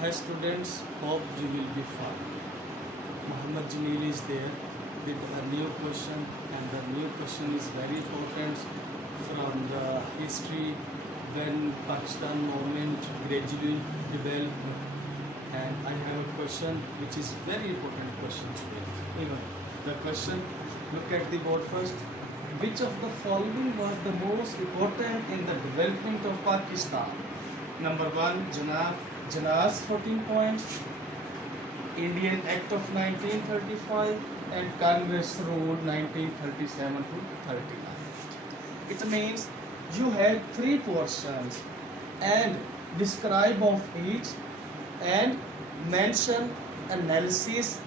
Hi students, hope you will be fine. Muhammad Jamil is there with a new question, and the new question is very important from the history when Pakistan movement gradually developed. And I have a question which is very important question today. Even the question, look at the board first. Which of the following was the most important in the development of Pakistan? Number one, Jinnah's 14 points, Indian Act of 1935, and Congress Rule 1937 to 39. It means you had three portions and describe of each and mention analysis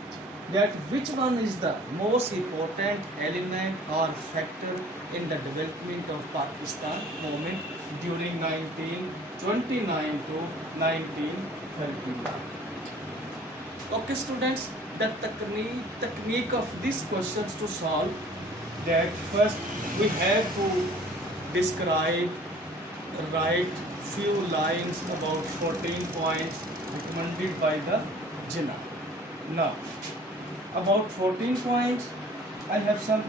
that which one is the most important element or factor in the development of Pakistan movement during 1929 to 1939. Okay students, the technique of these questions to solve, that first we have to describe, write few lines about 14 points recommended by the Jinnah. Now about 14 points, I have some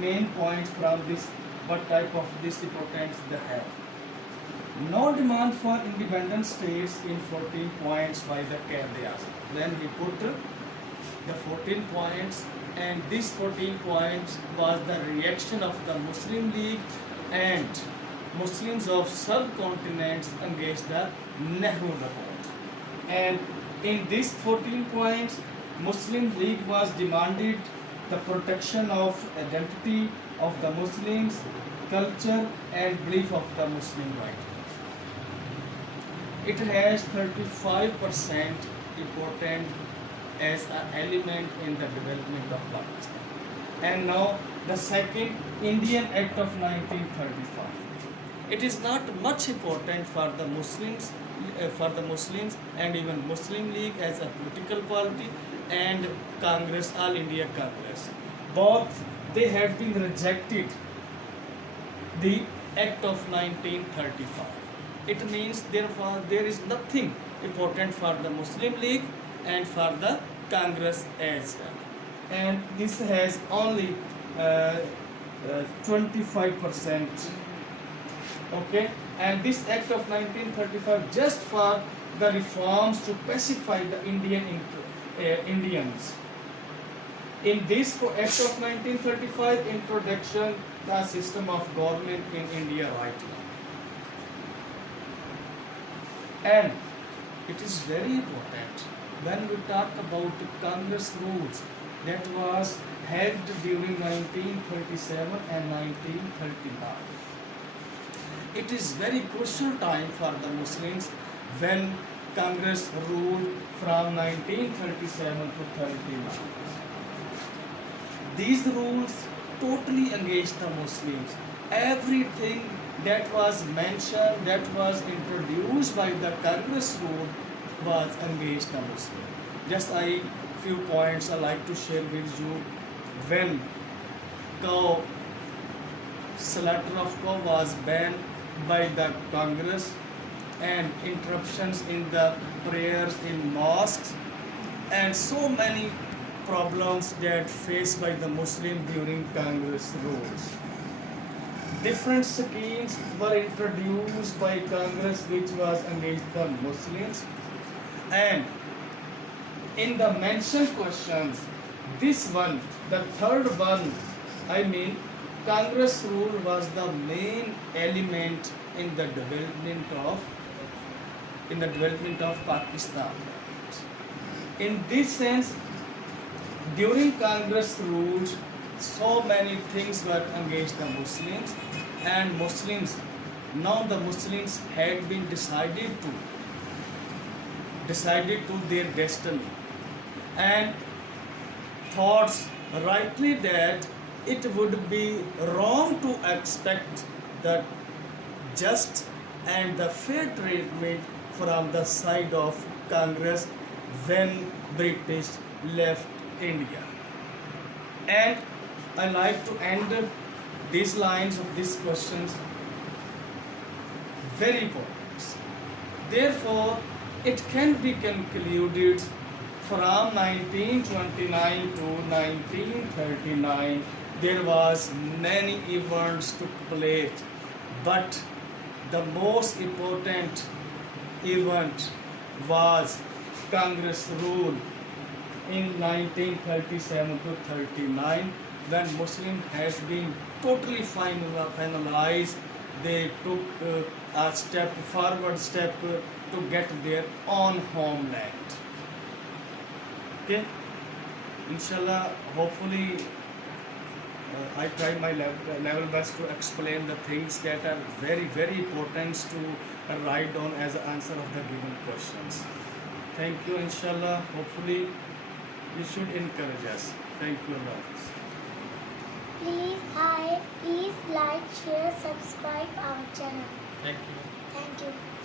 main points from this, what type of this importance they have. No demand for independent states in 14 points by the Quaid-e-Azam. Then he put the 14 points, and these 14 points was the reaction of the Muslim League and Muslims of subcontinents against the Nehru report. And in these 14 points, Muslim League was demanded the protection of identity of the Muslims, culture and belief of the Muslim right. It has 35% important as an element in the development of Pakistan. And now the second, Indian Act of 1935. It is not much important for the Muslims, and even Muslim League as a political party and Congress, All India Congress. Both they have been rejected the Act of 1935. It means therefore there is nothing important for the Muslim League and for the Congress as well. And this has only 25%. Okay, and this Act of 1935 just for the reforms to pacify the Indians. In this Act of 1935, introduction the system of government in India right now. And it is very important when we talk about the Congress rules that was held during 1937 and 1939. It is very crucial time for the Muslims when Congress ruled from 1937 to 39. These rules totally against the Muslims. Everything that was mentioned, that was introduced by the Congress rule was against the Muslim. Just few points I like to share with you. When slaughter of cow was banned by the Congress, and interruptions in the prayers in mosques, and so many problems that faced by the Muslim during Congress rules. Different schemes were introduced by Congress which was against the Muslims, and in the mentioned questions, this one, the third one, Congress rule was the main element in the development of Pakistan. In this sense, during Congress rules, so many things were against the Muslims, and now the Muslims had been decided to their destiny, and thoughts rightly that it would be wrong to expect the just and the fair treatment from the side of Congress when British left India. And I like to end these lines of these questions very important. Therefore, it can be concluded from 1929 to 1939 there was many events took place, but the most important event was Congress rule in 1937 to 39 when Muslim has been totally finalized. They took a forward step to get their own homeland. Okay, inshallah, hopefully I try my level best to explain the things that are very important to write down as an answer of the given questions. Thank you, inshallah. Hopefully you should encourage us. Thank you, Allah Hafiz. Please like, share, subscribe our channel. Thank you. Thank you.